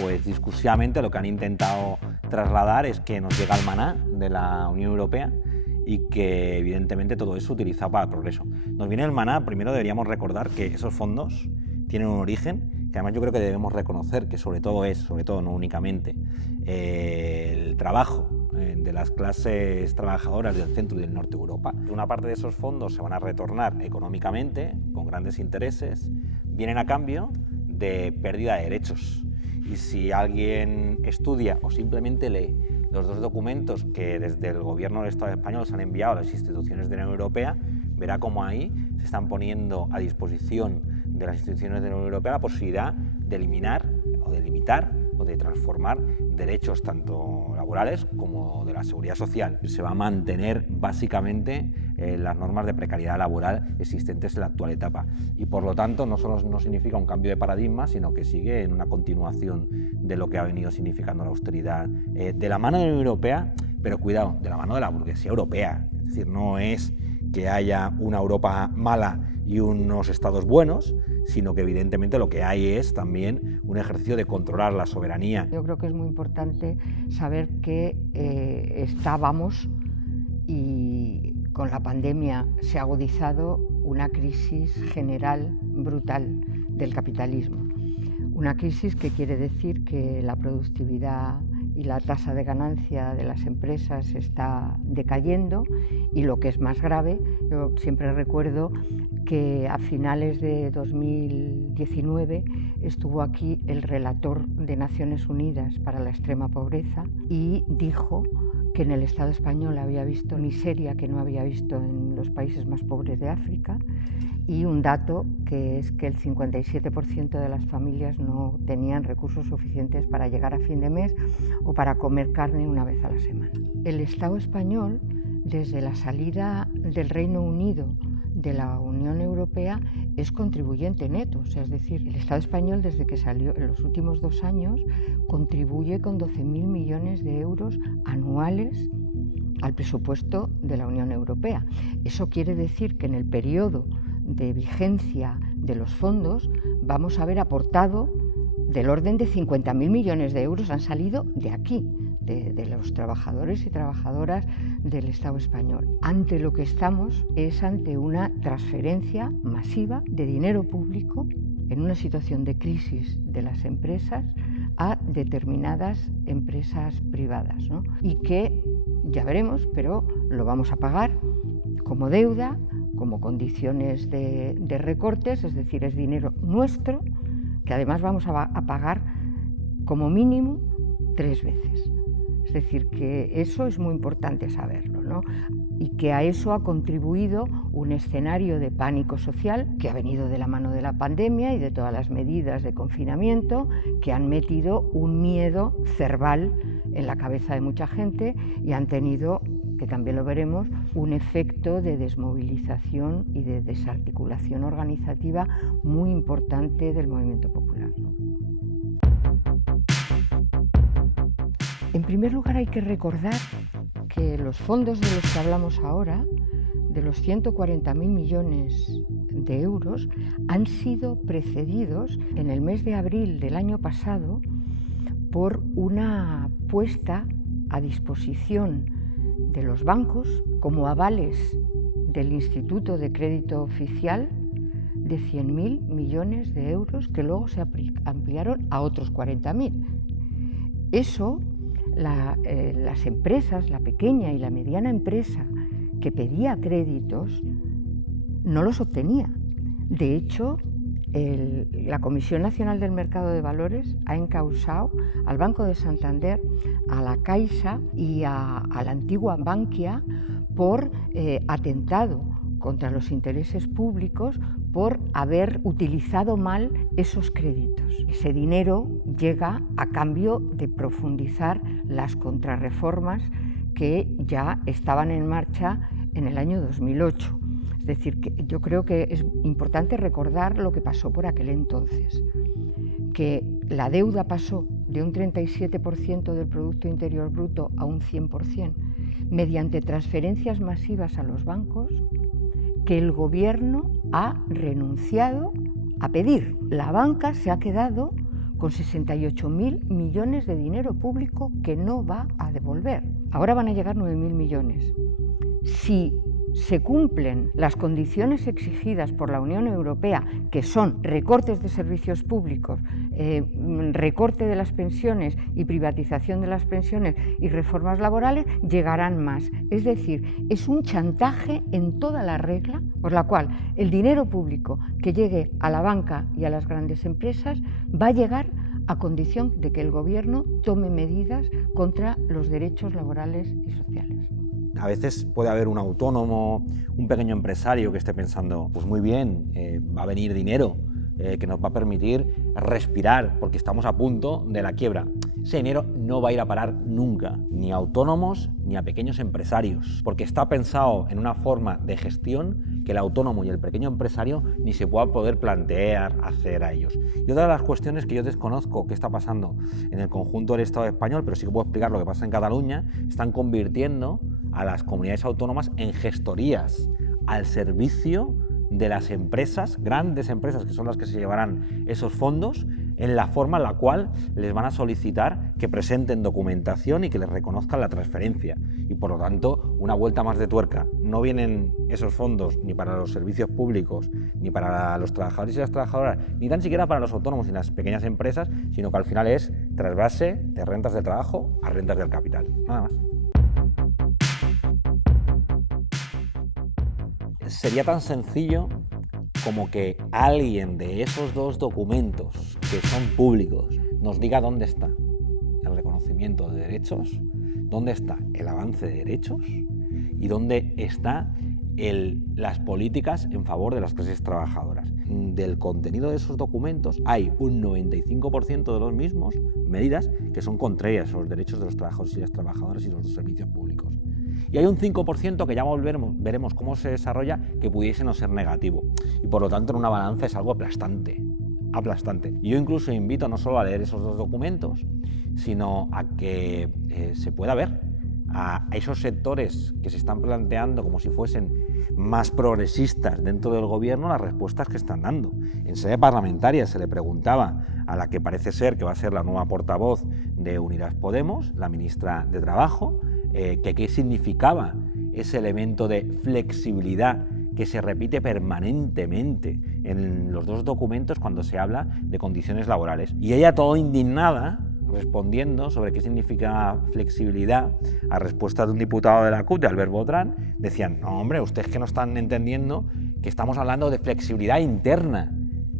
pues discursivamente lo que han intentado trasladar es que nos llega el maná de la Unión Europea y que evidentemente todo eso utilizado para el progreso. Nos viene el maná, primero deberíamos recordar que esos fondos tienen un origen, que además yo creo que debemos reconocer que sobre todo no únicamente, el trabajo de las clases trabajadoras del centro y del norte de Europa. Una parte de esos fondos se van a retornar económicamente, con grandes intereses, vienen a cambio de pérdida de derechos. Y si alguien estudia o simplemente lee los dos documentos que desde el Gobierno del Estado español se han enviado a las instituciones de la Unión Europea, verá cómo ahí se están poniendo a disposición de las instituciones de la Unión Europea la posibilidad de eliminar o de limitar o de transformar derechos tanto laborales como de la seguridad social. Se va a mantener básicamente las normas de precariedad laboral existentes en la actual etapa y por lo tanto no solo no significa un cambio de paradigma, sino que sigue en una continuación de lo que ha venido significando la austeridad de la mano de la Unión Europea, pero cuidado, de la mano de la burguesía europea. Es decir, no es que haya una Europa mala y unos estados buenos, sino que evidentemente lo que hay es también un ejercicio de controlar la soberanía. Yo creo que es muy importante saber que estábamos y con la pandemia se ha agudizado una crisis general brutal del capitalismo. Una crisis que quiere decir que la productividad y la tasa de ganancia de las empresas está decayendo y lo que es más grave, yo siempre recuerdo que a finales de 2019 estuvo aquí el relator de Naciones Unidas para la extrema pobreza y dijo que en el Estado español había visto miseria que no había visto en los países más pobres de África y un dato que es que el 57% de las familias no tenían recursos suficientes para llegar a fin de mes o para comer carne una vez a la semana. El Estado español, desde la salida del Reino Unido de la Unión Europea, es contribuyente neto, o sea, es decir, el Estado español desde que salió en los últimos 2 años contribuye con 12.000 millones de euros anuales al presupuesto de la Unión Europea. Eso quiere decir que en el periodo de vigencia de los fondos vamos a haber aportado del orden de 50.000 millones de euros, han salido de aquí, de los trabajadores y trabajadoras del Estado español. Ante lo que estamos es ante una transferencia masiva de dinero público en una situación de crisis de las empresas a determinadas empresas privadas, ¿no? Y que ya veremos, pero lo vamos a pagar como deuda, como condiciones de recortes, es decir, es dinero nuestro que además vamos a pagar como mínimo 3 veces. Es decir, que eso es muy importante saberlo, ¿no? Y que a eso ha contribuido un escenario de pánico social que ha venido de la mano de la pandemia y de todas las medidas de confinamiento que han metido un miedo cerval en la cabeza de mucha gente y han tenido, que también lo veremos, un efecto de desmovilización y de desarticulación organizativa muy importante del movimiento popular, ¿no? En primer lugar, hay que recordar que los fondos de los que hablamos ahora, de los 140.000 millones de euros, han sido precedidos en el mes de abril del año pasado por una puesta a disposición de los bancos como avales del Instituto de Crédito Oficial de 100.000 millones de euros que luego se ampliaron a otros 40.000. Eso, las empresas, la pequeña y la mediana empresa que pedía créditos, no los obtenía. De hecho, la Comisión Nacional del Mercado de Valores ha encausado al Banco de Santander, a la Caixa y a la antigua Bankia por atentado contra los intereses públicos por haber utilizado mal esos créditos. Ese dinero llega a cambio de profundizar las contrarreformas que ya estaban en marcha en el año 2008. Es decir, que yo creo que es importante recordar lo que pasó por aquel entonces, que la deuda pasó de un 37% del Producto Interior Bruto a un 100%, mediante transferencias masivas a los bancos, que el gobierno ha renunciado a pedir. La banca se ha quedado con 68.000 millones de dinero público que no va a devolver. Ahora van a llegar 9.000 millones. Si se cumplen las condiciones exigidas por la Unión Europea, que son recortes de servicios públicos, recorte de las pensiones y privatización de las pensiones y reformas laborales, llegarán más. Es decir, es un chantaje en toda la regla por la cual el dinero público que llegue a la banca y a las grandes empresas va a llegar a condición de que el gobierno tome medidas contra los derechos laborales y sociales. A veces puede haber un autónomo, un pequeño empresario que esté pensando, pues muy bien, va a venir dinero que nos va a permitir respirar porque estamos a punto de la quiebra. Ese dinero no va a ir a parar nunca, ni a autónomos ni a pequeños empresarios, porque está pensado en una forma de gestión que el autónomo y el pequeño empresario ni se pueda poder plantear hacer a ellos. Y otra de las cuestiones que yo desconozco qué está pasando en el conjunto del Estado español, pero sí que puedo explicar lo que pasa en Cataluña, están convirtiendo a las comunidades autónomas en gestorías al servicio de las empresas, grandes empresas que son las que se llevarán esos fondos, en la forma en la cual les van a solicitar que presenten documentación y que les reconozcan la transferencia. Y por lo tanto, una vuelta más de tuerca. No vienen esos fondos ni para los servicios públicos, ni para los trabajadores y las trabajadoras, ni tan siquiera para los autónomos y las pequeñas empresas, sino que al final es trasvase de rentas del trabajo a rentas del capital. Nada más. Sería tan sencillo como que alguien de esos dos documentos que son públicos nos diga dónde está el reconocimiento de derechos, dónde está el avance de derechos y dónde están las políticas en favor de las clases trabajadoras. Del contenido de esos documentos hay un 95% de los mismos medidas que son contrarias a los derechos de los trabajadores y las trabajadoras y los servicios públicos. Y hay un 5% que ya veremos cómo se desarrolla, que pudiese no ser negativo. Y por lo tanto en una balanza es algo aplastante. Y yo incluso invito no solo a leer esos dos documentos, sino a que se pueda ver a esos sectores que se están planteando como si fuesen más progresistas dentro del gobierno las respuestas que están dando. En sede parlamentaria se le preguntaba a la que parece ser que va a ser la nueva portavoz de Unidas Podemos, la ministra de Trabajo, que qué significaba ese elemento de flexibilidad que se repite permanentemente en los dos documentos cuando se habla de condiciones laborales. Y ella, todo indignada, respondiendo sobre qué significa flexibilidad, a respuesta de un diputado de la CUT, de Albert Botran, decían, no hombre, ustedes que no están entendiendo que estamos hablando de flexibilidad interna,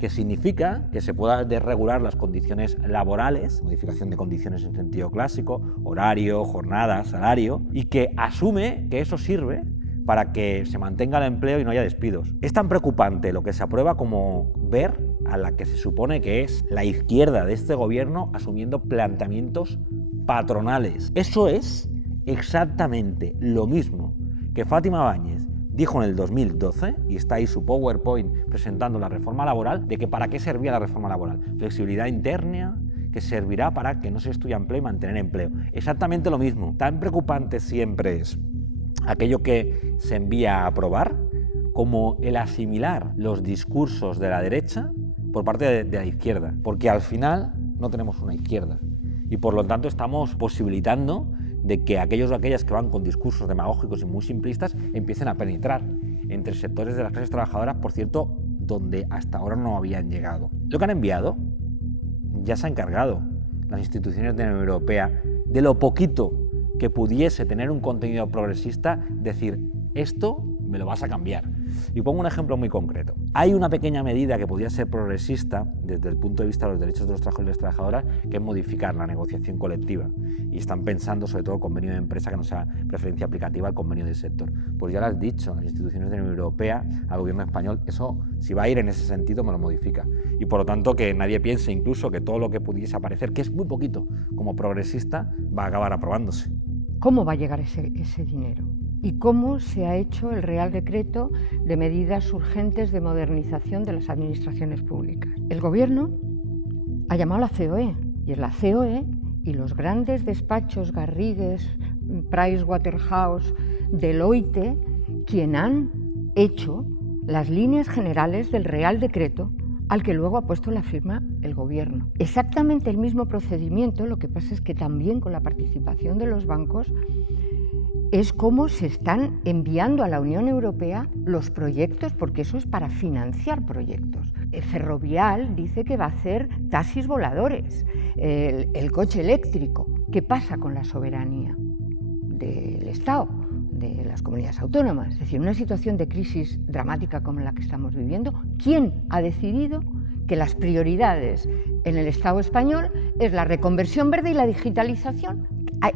que significa que se puedan desregular las condiciones laborales, modificación de condiciones en sentido clásico, horario, jornada, salario, y que asume que eso sirve para que se mantenga el empleo y no haya despidos. Es tan preocupante lo que se aprueba como ver a la que se supone que es la izquierda de este gobierno asumiendo planteamientos patronales. Eso es exactamente lo mismo que Fátima Báñez dijo en el 2012, y está ahí su PowerPoint presentando la reforma laboral, de que para qué servía la reforma laboral. Flexibilidad interna, que servirá para que no se destruya empleo y mantener empleo. Exactamente lo mismo. Tan preocupante siempre es aquello que se envía a aprobar como el asimilar los discursos de la derecha por parte de la izquierda, porque al final no tenemos una izquierda y por lo tanto estamos posibilitando de que aquellos o aquellas que van con discursos demagógicos y muy simplistas empiecen a penetrar entre sectores de las clases trabajadoras, por cierto, donde hasta ahora no habían llegado. Lo que han enviado ya se ha encargado las instituciones de la Unión Europea de lo poquito que pudiese tener un contenido progresista, decir, esto me lo vas a cambiar. Y pongo un ejemplo muy concreto. Hay una pequeña medida que podría ser progresista desde el punto de vista de los derechos de los trabajadores y las trabajadoras, que es modificar la negociación colectiva. Y están pensando sobre todo el convenio de empresa que no sea preferencia aplicativa al convenio del sector. Pues ya lo has dicho, las instituciones de la Unión Europea, al gobierno español, eso, si va a ir en ese sentido, me lo modifica. Y por lo tanto, que nadie piense incluso que todo lo que pudiese aparecer, que es muy poquito, como progresista, va a acabar aprobándose. ¿Cómo va a llegar ese dinero? ¿Y cómo se ha hecho el Real Decreto de medidas urgentes de modernización de las administraciones públicas? El Gobierno ha llamado a la COE, y es la COE y los grandes despachos Garrigues, Pricewaterhouse, Deloitte, quien han hecho las líneas generales del Real Decreto al que luego ha puesto la firma el gobierno. Exactamente el mismo procedimiento, lo que pasa es que también con la participación de los bancos es cómo se están enviando a la Unión Europea los proyectos, porque eso es para financiar proyectos. Ferrovial dice que va a hacer taxis voladores, el coche eléctrico. ¿Qué pasa con la soberanía del Estado, de las comunidades autónomas? Es decir, en una situación de crisis dramática como la que estamos viviendo, ¿quién ha decidido que las prioridades en el Estado español es la reconversión verde y la digitalización?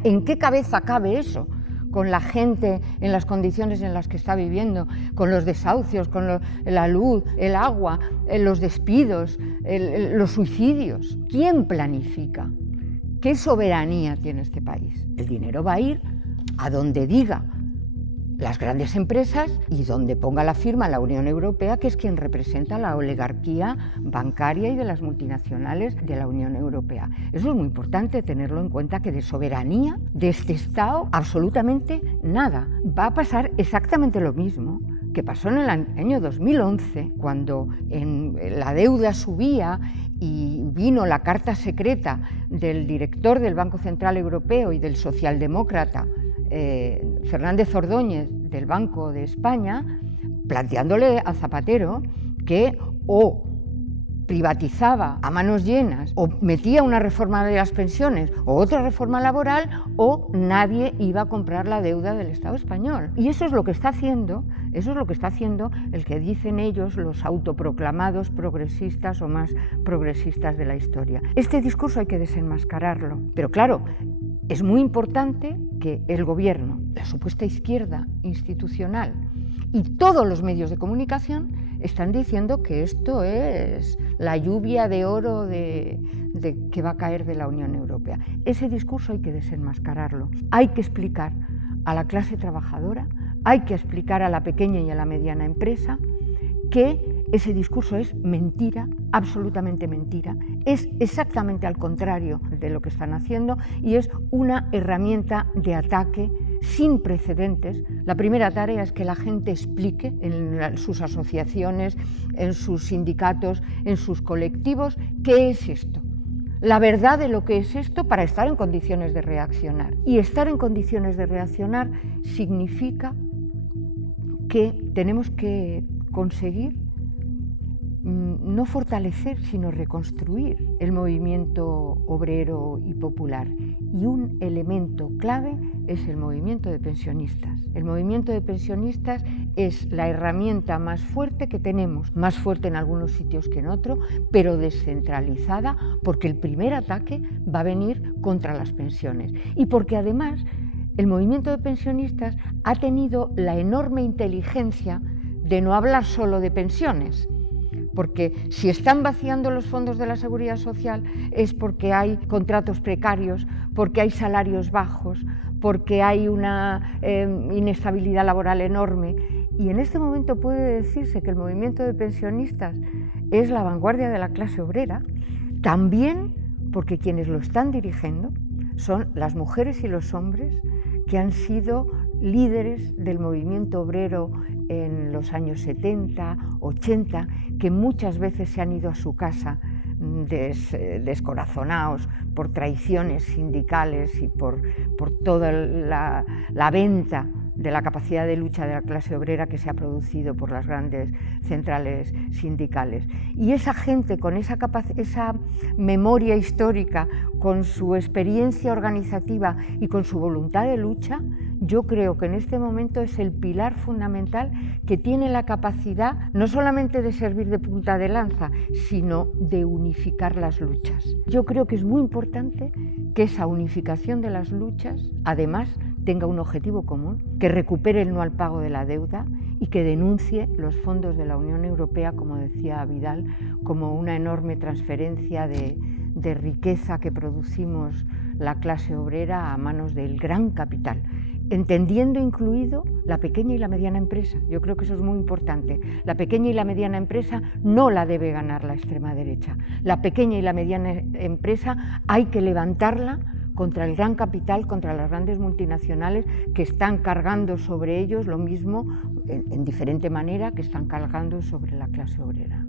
¿En qué cabeza cabe eso? Con la gente en las condiciones en las que está viviendo, con los desahucios, con la luz, el agua, los despidos, los suicidios. ¿Quién planifica? ¿Qué soberanía tiene este país? El dinero va a ir a donde diga las grandes empresas y donde ponga la firma la Unión Europea, que es quien representa la oligarquía bancaria y de las multinacionales de la Unión Europea. Eso es muy importante tenerlo en cuenta, que de soberanía de este Estado absolutamente nada. Va a pasar exactamente lo mismo que pasó en el año 2011, cuando la deuda subía y vino la carta secreta del director del Banco Central Europeo y del socialdemócrata Fernández Ordóñez del Banco de España, planteándole a Zapatero que o privatizaba a manos llenas, o metía una reforma de las pensiones o otra reforma laboral, o nadie iba a comprar la deuda del Estado español. Y eso es lo que está haciendo, el que dicen ellos los autoproclamados progresistas o más progresistas de la historia. Este discurso hay que desenmascararlo, pero claro, es muy importante que el gobierno, la supuesta izquierda institucional y todos los medios de comunicación están diciendo que esto es la lluvia de oro que va a caer de la Unión Europea. Ese discurso hay que desenmascararlo. Hay que explicar a la clase trabajadora, hay que explicar a la pequeña y a la mediana empresa que ese discurso es mentira, absolutamente mentira, es exactamente al contrario de lo que están haciendo y es una herramienta de ataque sin precedentes. La primera tarea es que la gente explique en sus asociaciones, en sus sindicatos, en sus colectivos, qué es esto. La verdad de lo que es esto para estar en condiciones de reaccionar. Y estar en condiciones de reaccionar significa que tenemos que conseguir no fortalecer, sino reconstruir el movimiento obrero y popular. Y un elemento clave es el movimiento de pensionistas. El movimiento de pensionistas es la herramienta más fuerte que tenemos, más fuerte en algunos sitios que en otros, pero descentralizada, porque el primer ataque va a venir contra las pensiones. Y porque además el movimiento de pensionistas ha tenido la enorme inteligencia de no hablar solo de pensiones, porque si están vaciando los fondos de la Seguridad Social es porque hay contratos precarios, porque hay salarios bajos, porque hay una inestabilidad laboral enorme. Y en este momento puede decirse que el movimiento de pensionistas es la vanguardia de la clase obrera, también porque quienes lo están dirigiendo son las mujeres y los hombres que han sido líderes del movimiento obrero en los años 70, 80, que muchas veces se han ido a su casa descorazonados por traiciones sindicales y por toda la venta de la capacidad de lucha de la clase obrera que se ha producido por las grandes centrales sindicales. Y esa gente con esa memoria histórica, con su experiencia organizativa y con su voluntad de lucha, yo creo que en este momento es el pilar fundamental que tiene la capacidad no solamente de servir de punta de lanza, sino de unificar las luchas. Yo creo que es muy importante que esa unificación de las luchas, además, tenga un objetivo común, que recupere el no al pago de la deuda y que denuncie los fondos de la Unión Europea, como decía Vidal, como una enorme transferencia de riqueza que producimos la clase obrera a manos del gran capital, entendiendo incluido la pequeña y la mediana empresa. Yo creo que eso es muy importante. La pequeña y la mediana empresa no la debe ganar la extrema derecha. La pequeña y la mediana empresa hay que levantarla contra el gran capital, contra las grandes multinacionales que están cargando sobre ellos lo mismo, en diferente manera, que están cargando sobre la clase obrera.